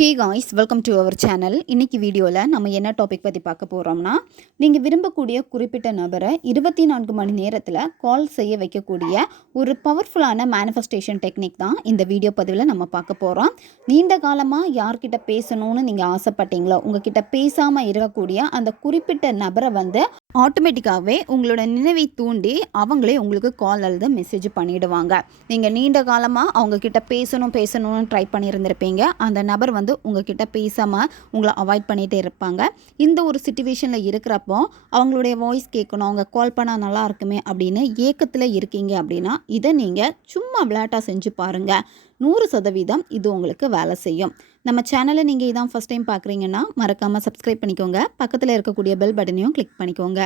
Hey guys welcome to our channel இன்றைக்கி வீடியோவில் நம்ம என்ன டாபிக் பற்றி பார்க்க போகிறோம்னா நீங்கள் விரும்பக்கூடிய குறிப்பிட்ட நபரை இருபத்தி நான்கு மணி நேரத்தில் கால் செய்ய வைக்கக்கூடிய ஒரு பவர்ஃபுல்லான மேனிஃபெஸ்டேஷன் டெக்னிக் தான் இந்த வீடியோ பதிவில் நம்ம பார்க்க போகிறோம் நீண்ட காலமாக யார்கிட்ட பேசணும்னு நீங்கள் ஆசைப்பட்டீங்களோ உங்ககிட்ட பேசாமல் இருக்கக்கூடிய அந்த குறிப்பிட்ட நபரை வந்து ஆட்டோமேட்டிக்காகவே உங்களோட நினைவை தூண்டி அவங்களே உங்களுக்கு கால் அல்லது மெசேஜ் பண்ணிவிடுவாங்க நீங்கள் நீண்ட காலமாக அவங்கக்கிட்ட பேசணும் பேசணும்னு ட்ரை பண்ணியிருந்திருப்பீங்க அந்த நபர் வந்து உங்ககிட்ட பேசாமல் உங்களை அவாய்ட் பண்ணிகிட்டே இருப்பாங்க. இந்த ஒரு சுச்சுவேஷனில் இருக்கிறப்போ அவங்களுடைய வாய்ஸ் கேட்கணும் அவங்க கால் பண்ணால் நல்லா இருக்குமே அப்படின்னு ஏக்கத்தில் இருக்கீங்க அப்படின்னா இதை நீங்கள் சும்மா விளையாட்டாக செஞ்சு பாருங்கள் நூறு சதவீதம் இது உங்களுக்கு வேலை செய்யும். நம்ம சேனலை நீங்கள் இதான் ஃபஸ்ட் டைம் பார்க்குறீங்கன்னா மறக்காமல் சப்ஸ்கிரைப் பண்ணிக்கோங்க. பக்கத்தில் இருக்கக்கூடிய பெல் பட்டனையும் கிளிக் பண்ணிக்கோங்க.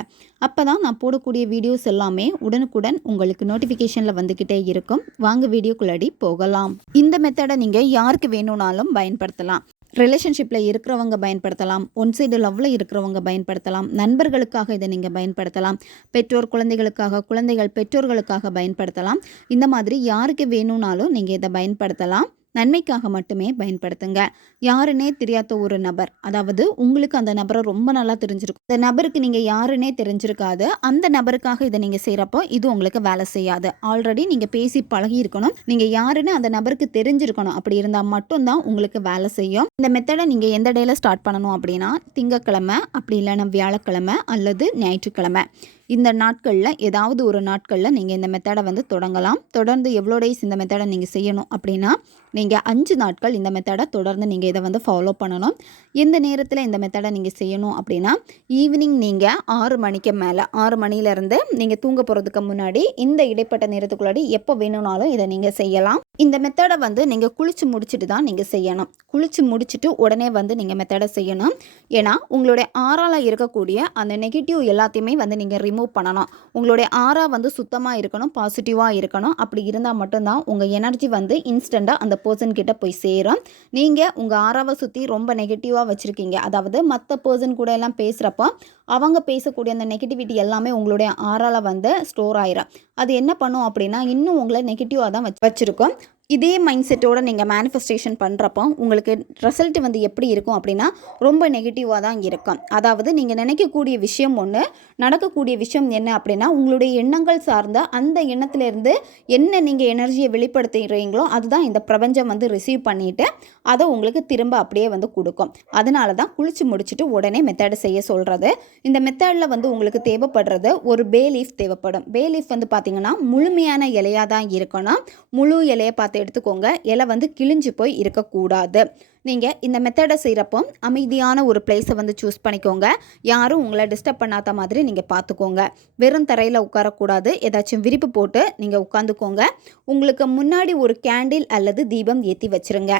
அப்போ தான் நான் போடக்கூடிய வீடியோஸ் எல்லாமே உடனுக்குடன் உங்களுக்கு நோட்டிஃபிகேஷனில் வந்துக்கிட்டே இருக்கும். வாங்க வீடியோக்குள்ளடி போகலாம். இந்த மெத்தடை நீங்கள் யாருக்கு வேணும்னாலும் பயன்படுத்தலாம். ரிலேஷன்ஷிப்பில் இருக்கிறவங்க பயன்படுத்தலாம். ஒன் சைடு லவ்வில் இருக்கிறவங்க பயன்படுத்தலாம். நண்பர்களுக்காக இதை நீங்கள் பயன்படுத்தலாம். பெற்றோர் குழந்தைகளுக்காக குழந்தைகள் பெற்றோர்களுக்காக பயன்படுத்தலாம். இந்த மாதிரி யாருக்கு வேணும்னாலும் நீங்கள் இதை பயன்படுத்தலாம். நன்மைக்காக மட்டுமே பயன்படுத்துங்க. யாருன்னே தெரியாத ஒரு நபர் அதாவது உங்களுக்கு அந்த நபரை ரொம்ப நல்லா தெரிஞ்சிருக்கும். அந்த நபருக்கு நீங்கள் யாருன்னே தெரிஞ்சிருக்காது. அந்த நபருக்காக இதை நீங்கள் செய்கிறப்போ இது உங்களுக்கு வேலை செய்யாது. ஆல்ரெடி நீங்கள் பேசி பழகி இருக்கணும் நீங்கள் யாருன்னு அந்த நபருக்கு தெரிஞ்சிருக்கணும். அப்படி இருந்தால் மட்டும்தான் உங்களுக்கு வேலை செய்யும். இந்த மெத்தடை நீங்கள் எந்த டேல ஸ்டார்ட் பண்ணணும் அப்படின்னா திங்கக்கிழமை அப்படி இல்லைன்னா வியாழக்கிழமை அல்லது ஞாயிற்றுக்கிழமை. இந்த நாட்களில் ஏதாவது ஒரு நாட்களில் நீங்கள் இந்த மெத்தடை வந்து தொடங்கலாம். தொடர்ந்து எவ்வளோ டேஸ் இந்த மெத்தடை நீங்கள் செய்யணும் அப்படின்னா நீங்கள் அஞ்சு நாட்கள் இந்த மெத்தடை தொடர்ந்து நீங்கள் இதை வந்து ஃபாலோ பண்ணணும். எந்த நேரத்தில் இந்த மெத்தடை நீங்கள் செய்யணும் அப்படின்னா ஈவினிங் நீங்கள் ஆறு மணிக்கு மேலே ஆறு மணிலேருந்து நீங்கள் தூங்க போகிறதுக்கு முன்னாடி இந்த இடைப்பட்ட நேரத்துக்குள்ளாடி எப்போ வேணும்னாலும் இதை நீங்கள் செய்யலாம். இந்த மெத்தடை வந்து நீங்கள் குளிச்சு முடிச்சுட்டு தான் நீங்கள் செய்யணும். குளிச்சு முடிச்சுட்டு உடனே வந்து நீங்கள் மெத்தடை செய்யணும். ஏன்னா உங்களுடைய ஆறால் இருக்கக்கூடிய அந்த நெகட்டிவ் எல்லாத்தையுமே வந்து நீங்கள் ரிமூவ் பண்ணணும். உங்களுடைய ஆறா வந்து சுத்தமாக இருக்கணும் பாசிட்டிவாக இருக்கணும். அப்படி இருந்தால் மட்டும்தான் உங்கள் எனர்ஜி வந்து இன்ஸ்டண்ட்டாக அந்த பர்சன் கிட்ட போய் சேரும். நீங்கள் உங்கள் ஆறாவை சுற்றி ரொம்ப நெகட்டிவாக வச்சுருக்கீங்க. அதாவது மற்ற பர்சன் கூட எல்லாம் பேசுகிறப்போ அவங்க பேசக்கூடிய அந்த நெகட்டிவிட்டி எல்லாமே உங்களுடைய ஆறால் வந்து ஸ்டோர் ஆயிரும். அது என்ன பண்ணும் அப்படின்னா இன்னும் உங்களை நெகட்டிவாக தான் வச்சு வச்சுருக்கோம். இதே மைண்ட் செட்டோடு நீங்கள் மேனிஃபெஸ்டேஷன் பண்ணுறப்போ உங்களுக்கு ரிசல்ட் வந்து எப்படி இருக்கும் அப்படின்னா ரொம்ப நெகட்டிவாக தான் இருக்கும். அதாவது நீங்கள் நினைக்கக்கூடிய விஷயம் ஒன்று நடக்கக்கூடிய விஷயம் என்ன அப்படின்னா உங்களுடைய எண்ணங்கள் சார்ந்த அந்த எண்ணத்திலேருந்து என்ன நீங்கள் எனர்ஜியை வெளிப்படுத்துகிறீங்களோ அதுதான் இந்த பிரபஞ்சம் வந்து ரிசீவ் பண்ணிவிட்டு அதை உங்களுக்கு திரும்ப அப்படியே வந்து கொடுக்கும். அதனால தான் குளிச்சு முடிச்சுட்டு உடனே மெத்தடை செய்ய சொல்கிறது இந்த மெத்தடில் வந்து உங்களுக்கு தேவைப்படுறது ஒரு பே லீஃப் தேவைப்படும். பே லீஃப் வந்து பார்த்திங்கன்னா முழுமையான இலையாக தான் இருக்கணும். முழு இலையை பார்த்து எடுத்துக்கோங்க. இலை வந்து கிழிஞ்சு போய் இருக்கக்கூடாது. நீங்கள் இந்த மெத்தடை செய்கிறப்போ அமைதியான ஒரு பிளேஸை வந்து சூஸ் பண்ணிக்கோங்க. யாரும் உங்களை டிஸ்டர்ப் பண்ணாத மாதிரி நீங்கள் பார்த்துக்கோங்க வெறும் தரையில் உட்காரக்கூடாது. ஏதாச்சும் விரிப்பு போட்டு நீங்கள் உட்காந்துக்கோங்க. உங்களுக்கு முன்னாடி ஒரு கேண்டில் அல்லது தீபம் ஏற்றி வச்சுருங்க.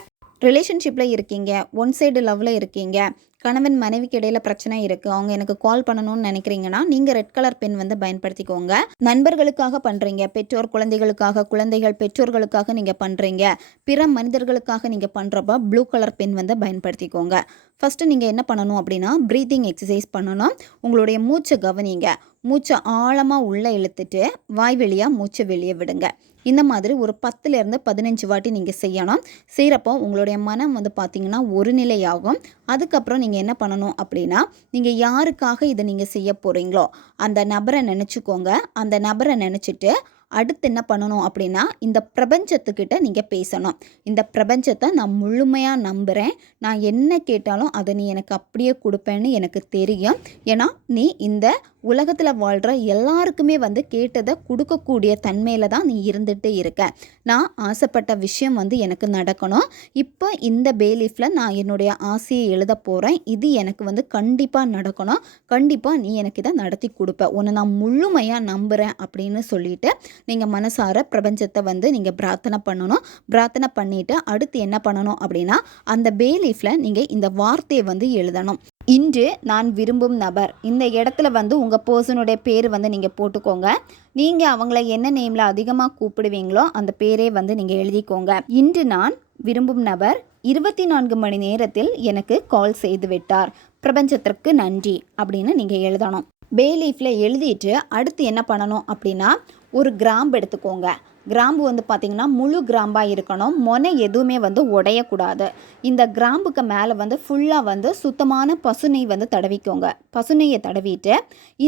ரிலேஷன்ஷிப்பில் இருக்கீங்க. ஒன் சைடு லவ்வில் இருக்கீங்க. கணவன் மனைவிக்கு இடையில பிரச்சனை இருக்குது அவங்க எனக்கு கால் பண்ணணும்னு நினைக்கிறீங்கன்னா நீங்கள் ரெட் கலர் பென் வந்து பயன்படுத்திக்கோங்க. நண்பர்களுக்காக பண்ணுறீங்க பெற்றோர் குழந்தைகளுக்காக குழந்தைகள் பெற்றோர்களுக்காக நீங்கள் பண்ணுறீங்க பிற மனிதர்களுக்காக நீங்கள் பண்ணுறப்ப ப்ளூ கலர் பென் வந்து பயன்படுத்திக்கோங்க. ஃபஸ்ட்டு நீங்கள் என்ன பண்ணணும் அப்படின்னா ப்ரீத்திங் எக்ஸசைஸ் பண்ணணும். உங்களுடைய மூச்சை கவனிங்க. மூச்சை ஆழமாக உள்ளே இழுத்துட்டு வாய் வெளியாக மூச்சை வெளியே விடுங்க. இந்த மாதிரி ஒரு பத்துலேருந்து பதினஞ்சு வாட்டி நீங்கள் செய்யணும். செய்கிறப்போ உங்களுடைய மனம் வந்து பார்த்திங்கன்னா ஒரு நிலையாகும். அதுக்கப்புறம் நீங்கள் என்ன பண்ணணும் அப்படின்னா நீங்கள் யாருக்காக இதை நீங்கள் செய்ய போகிறீங்களோ அந்த நபரை நினச்சிக்கோங்க. அந்த நபரை நினச்சிட்டு அடுத்து என்ன பண்ணணும் அப்படின்னா இந்த பிரபஞ்சத்துக்கிட்ட நீங்கள் பேசணும். இந்த பிரபஞ்சத்தை நான் முழுமையாக நம்புகிறேன் நான் என்ன கேட்டாலும் அதை நீ எனக்கு அப்படியே கொடுப்பேன்னு எனக்கு தெரியும். ஏன்னா நீ இந்த உலகத்தில் வாழ்கிற எல்லாருக்குமே வந்து கேட்டதை கொடுக்கக்கூடிய தன்மையில் தான் நீ இருந்துகிட்டு இருக்க. நான் ஆசைப்பட்ட விஷயம் வந்து எனக்கு நடக்கணும். இப்போ இந்த பேலீஃபில் நான் என்னுடைய ஆசையை எழுத போகிறேன் இது எனக்கு வந்து கண்டிப்பாக நடக்கணும். கண்டிப்பாக நீ எனக்கு இதை நடத்தி கொடுப்ப. உன்னை நான் முழுமையாக நம்புகிறேன் அப்படின்னு சொல்லிட்டு நீங்கள் மனசார பிரபஞ்சத்தை வந்து நீங்கள் பிரார்த்தனை பண்ணணும். பிரார்த்தனை பண்ணிவிட்டு அடுத்து என்ன பண்ணணும் அப்படின்னா அந்த பேலீஃபில் நீங்கள் இந்த வார்த்தையை வந்து எழுதணும். இன்று நான் விரும்பும் நபர். இந்த இடத்துல வந்து உங்கள் பர்சனுடைய பேர் வந்து நீங்கள் போட்டுக்கோங்க. நீங்கள் அவங்கள என்ன நேமில் அதிகமாக கூப்பிடுவீங்களோ அந்த பேரே வந்து நீங்கள் எழுதிக்கோங்க. இன்று நான் விரும்பும் நபர் இருபத்தி நான்கு மணி நேரத்தில் எனக்கு கால் செய்து விட்டார். பிரபஞ்சத்திற்கு நன்றி அப்படின்னு நீங்கள் எழுதணும். பேலீஃபில் எழுதிட்டு அடுத்து என்ன பண்ணணும் அப்படின்னா ஒரு கிராம்பு எடுத்துக்கோங்க. கிராம்பு வந்து பார்த்திங்கன்னா முழு கிராம்பாக இருக்கணும். மொனை எதுவுமே வந்து உடையக்கூடாது. இந்த கிராம்புக்கு மேலே வந்து ஃபுல்லாக வந்து சுத்தமான பசுநெய் வந்து தடவிக்கோங்க. பசுநெய்யை தடவிட்டு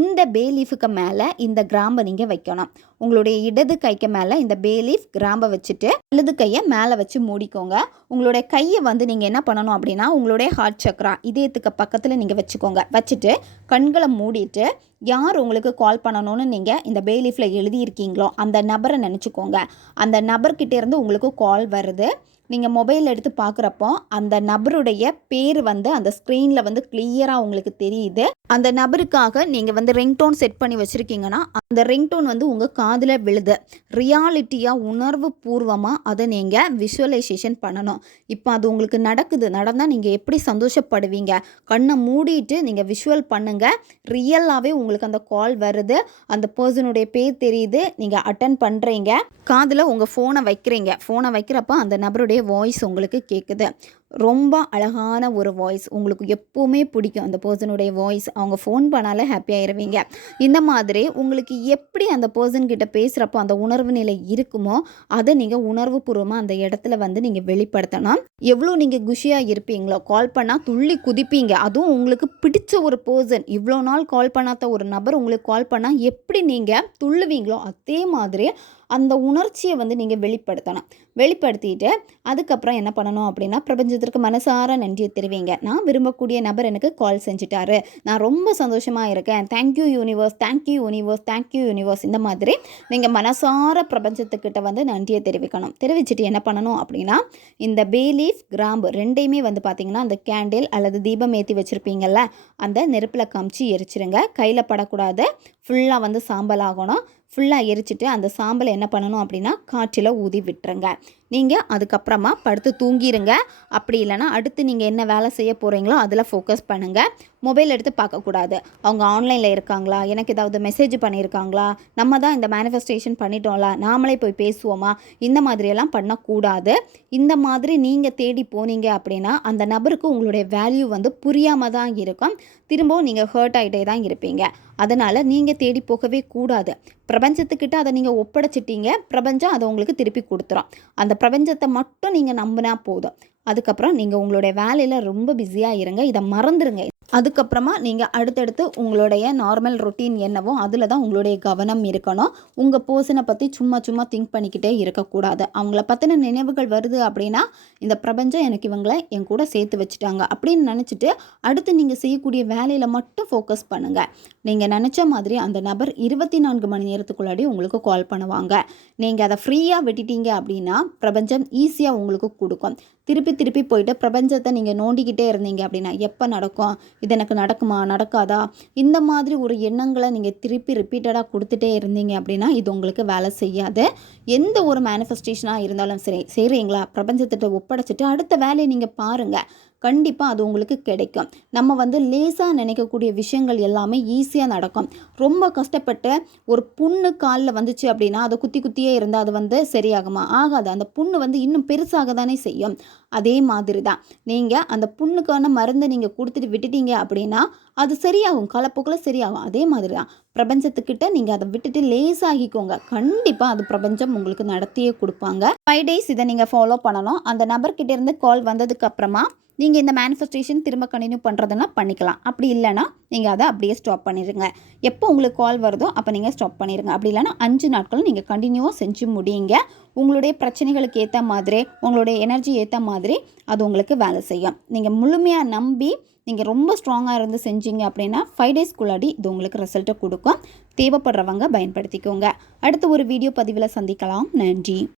இந்த பே லீஃபுக்கு மேலே இந்த கிராம்பை நீங்கள் வைக்கணும். உங்களுடைய இடது கைக்கு மேலே இந்த பே லீஃப் கிராம்பை வச்சுட்டு வலது கையை மேலே வச்சு மூடிக்கோங்க. உங்களுடைய கையை வந்து நீங்கள் என்ன பண்ணணும் அப்படின்னா உங்களுடைய ஹார்ட் சக்ரா இதயத்துக்கு பக்கத்தில் நீங்கள் வச்சுக்கோங்க. வச்சுட்டு கண்களை மூடிட்டு யார் உங்களுக்கு கால் பண்ணணும்னு நீங்கள் இந்த பேலீஃபில் எழுதியிருக்கீங்களோ அந்த நபரை நினச்சிக்கோங்க. அந்த நபர்கிட்டேருந்து உங்களுக்கு கால் வருது. நீங்கள் மொபைல் எடுத்து பார்க்குறப்போ அந்த நபருடைய பேர் வந்து அந்த ஸ்க்ரீனில் வந்து கிளியராக உங்களுக்கு தெரியுது. அந்த நபருக்காக நீங்கள் வந்து ரிங்டோன் செட் பண்ணி வச்சுருக்கீங்கன்னா அந்த ரிங்டோன் வந்து உங்கள் காதில் விழுது. ரியாலிட்டியாக உணர்வு பூர்வமாக அதை நீங்கள் விஷுவலைசேஷன் பண்ணணும். இப்போ அது உங்களுக்கு நடக்குது நடந்தால் நீங்கள் எப்படி சந்தோஷப்படுவீங்க? கண்ணை மூடிட்டு நீங்கள் விஷுவல் பண்ணுங்கள் ரியலாகவே உங்களுக்கு அந்த கால் வருது. அந்த பர்சனுடைய பேர் தெரியுது. நீங்கள் அட்டன் பண்ணுறீங்க காதில் உங்கள் ஃபோனை வைக்கிறீங்க. ஃபோனை வைக்கிறப்ப அந்த நபருடைய வாய்ஸ் உங்களுக்கு கேட்குது ரொம்ப அழகான ஒரு வாய்ஸ் உங்களுக்கு எப்போவுமே பிடிக்கும் அந்த பர்சனுடைய வாய்ஸ் அவங்க ஃபோன் பண்ணாலே ஹாப்பியாகிருவீங்க இந்த மாதிரி உங்களுக்கு எப்படி அந்த பர்சன் கிட்ட பேசுகிறப்போ அந்த உணர்வு நிலை இருக்குமோ அதை நீங்கள் உணர்வு பூர்வமாக அந்த இடத்துல வந்து நீங்கள் வெளிப்படுத்தணும் எவ்வளோ நீங்கள் குஷியாக இருப்பீங்களோ கால் பண்ணால் துள்ளி குதிப்பீங்க. அதுவும் உங்களுக்கு பிடிச்ச ஒரு பர்சன் இவ்வளோ நாள் கால் பண்ணாத ஒரு நபர் உங்களுக்கு கால் பண்ணால் எப்படி நீங்கள் துள்ளுவீங்களோ அதே மாதிரி அந்த உணர்ச்சியை வந்து நீங்கள் வெளிப்படுத்தணும் வெளிப்படுத்திட்டு அதுக்கப்புறம் என்ன பண்ணணும் அப்படின்னா செஞ்சதற்கு மனசார நன்றியை தெரிவிங்க. நான் விரும்பக்கூடிய நபர் எனக்கு கால் செஞ்சுட்டாரு. நான் ரொம்ப சந்தோஷமாக இருக்கேன். Thank you universe thank you universe thank you universe இந்த மாதிரி நீங்கள் மனசார பிரபஞ்சத்துக்கிட்ட வந்து நன்றியை தெரிவிக்கணும். தெரிவிச்சுட்டு என்ன பண்ணணும் அப்படின்னா இந்த பேலீஃப் கிராம்பு ரெண்டையுமே வந்து பார்த்திங்கன்னா அந்த கேண்டில் அல்லது தீபம் ஏற்றி வச்சுருப்பீங்கள்ல அந்த நெருப்பில் காமிச்சு எரிச்சிருங்க. கையில் படக்கூடாது. ஃபுல்லாக வந்து சாம்பல் ஆகணும். ஃபுல்லாக எரிச்சிட்டு அந்த சாம்பலை என்ன பண்ணணும் அப்படின்னா காற்றில் ஊதி விட்டுருங்க. நீங்கள் அதுக்கப்புறமா படுத்து தூங்கிடுங்க அப்படி இல்லைனா அடுத்து நீங்கள் என்ன வேலை செய்ய போகிறீங்களோ அதில் ஃபோக்கஸ் பண்ணுங்கள் மொபைல் எடுத்து பார்க்கக்கூடாது. அவங்க ஆன்லைனில் இருக்காங்களா? எனக்கு ஏதாவது மெசேஜ் பண்ணியிருக்காங்களா நம்ம தான் இந்த மேனிஃபெஸ்டேஷன் பண்ணிட்டோம்ல. நாமளே போய் பேசுவோமா? இந்த மாதிரியெல்லாம் பண்ணக்கூடாது. இந்த மாதிரி நீங்கள் தேடி போனீங்க அப்படின்னா அந்த நபருக்கு உங்களுடைய வேல்யூ வந்து புரியாமல் தான் இருக்கும். திரும்பவும் நீங்கள் ஹர்ட் ஆகிட்டே தான் இருப்பீங்க. அதனால் நீங்கள் தேடி போகவே கூடாது. பிரபஞ்சத்துக்கிட்ட அதை நீங்கள் ஒப்படைச்சிட்டீங்க. பிரபஞ்சம் அதை உங்களுக்கு திருப்பி கொடுத்துரும். அந்த பிரபஞ்சத்தை மட்டும் நீங்கள் நம்பினா போதும். அதுக்கப்புறம் நீங்கள் உங்களுடைய வேலையில் ரொம்ப பிஸியாக இருங்க. இதை மறந்துடுங்க அதுக்கப்புறமா நீங்கள் அடுத்தடுத்து உங்களுடைய நார்மல் ரொட்டீன் என்னவோ அதில் தான் உங்களுடைய கவனம் இருக்கணும். உங்கள் போர்ஷனை பற்றி சும்மா சும்மா திங்க் பண்ணிக்கிட்டே இருக்கக்கூடாது. அவங்கள பற்றின நினைவுகள் வருது அப்படின்னா இந்த பிரபஞ்சம் எனக்கு இவங்களை என் கூட சேர்த்து வச்சுட்டாங்க அப்படின்னு நினச்சிட்டு அடுத்து நீங்கள் செய்யக்கூடிய வேலையில் மட்டும் ஃபோக்கஸ் பண்ணுங்கள் நீங்கள் நினச்ச மாதிரி அந்த நபர் இருபத்தி நான்கு மணி நேரத்துக்குள்ளாடி உங்களுக்கு கால் பண்ணுவாங்க. நீங்கள் அதை ஃப்ரீயாக விட்டுட்டீங்க அப்படின்னா பிரபஞ்சம் ஈஸியாக உங்களுக்கு கொடுக்கும். திருப்பி திருப்பி போயிட்டு பிரபஞ்சத்தை நீங்கள் நோண்டிக்கிட்டே இருந்தீங்க அப்படின்னா எப்போ நடக்கும்? இது எனக்கு நடக்குமா? நடக்காதா? இந்த மாதிரி ஒரு எண்ணங்களை நீங்கள் திருப்பி ரிப்பீட்டடாக கொடுத்துட்டே இருந்தீங்க அப்படின்னா இது உங்களுக்கு வேலை செய்யாது. எந்த ஒரு மேனிஃபெஸ்டேஷனாக இருந்தாலும் சரி செய்கிறீங்களா பிரபஞ்சத்திட்ட ஒப்படைச்சிட்டு அடுத்த வேலையை நீங்கள் பாருங்கள் கண்டிப்பாக அது உங்களுக்கு கிடைக்கும். நம்ம வந்து லேசாக நினைக்கக்கூடிய விஷயங்கள் எல்லாமே ஈஸியாக நடக்கும். ரொம்ப கஷ்டப்பட்டு ஒரு புண்ணு காலில் வந்துச்சு அப்படின்னா அதை குத்தி குத்தியே இருந்தால் அது வந்து சரியாகுமா? ஆகாது. அந்த புண்ணு வந்து இன்னும் பெருசாக தானே செய்யும். அதே மாதிரி தான் நீங்கள் அந்த புண்ணுக்கான மருந்தை நீங்கள் கொடுத்துட்டு விட்டுட்டீங்க அப்படின்னா அது சரியாகும். காலப்போக்கில் சரியாகும். அதே மாதிரி தான் பிரபஞ்சத்துக்கிட்ட நீங்கள் அதை விட்டுட்டு லேசாகிக்கோங்க. கண்டிப்பாக அது பிரபஞ்சம் உங்களுக்கு நடத்தியே கொடுப்பாங்க. ஃபைவ் டேஸ் இதை நீங்கள் ஃபாலோ பண்ணணும். அந்த நபர்கிட்ட இருந்து கால் வந்ததுக்கு அப்புறமா நீங்கள் இந்த மேனிஃபெஸ்டேஷன் திரும்ப கண்டினியூ பண்ணுறதுனா பண்ணிக்கலாம். அப்படி இல்லைனா நீங்கள் அதை அப்படியே ஸ்டாப் பண்ணிடுங்க எப்போ உங்களுக்கு கால் வருதோ அப்போ நீங்கள் ஸ்டாப் பண்ணிடுங்க அப்படி இல்லைனா அஞ்சு நாட்களும் நீங்கள் கண்டினியூவாக செஞ்சு முடியுங்க. உங்களுடைய பிரச்சனைகளுக்கு ஏற்ற மாதிரி உங்களுடைய எனர்ஜி ஏற்ற மாதிரி அது உங்களுக்கு வேலை செய்யும். நீங்கள் முழுமையாக நம்பி நீங்கள் ரொம்ப ஸ்ட்ராங்காக இருந்து செஞ்சீங்க அப்படின்னா ஃபைவ் டேஸ்க்குள்ளாடி இது உங்களுக்கு ரிசல்ட்டை கொடுக்கும். தேவைப்படுறவங்க பயன்படுத்திக்கோங்க. அடுத்த ஒரு வீடியோ பதிவில் சந்திக்கலாம். நன்றி.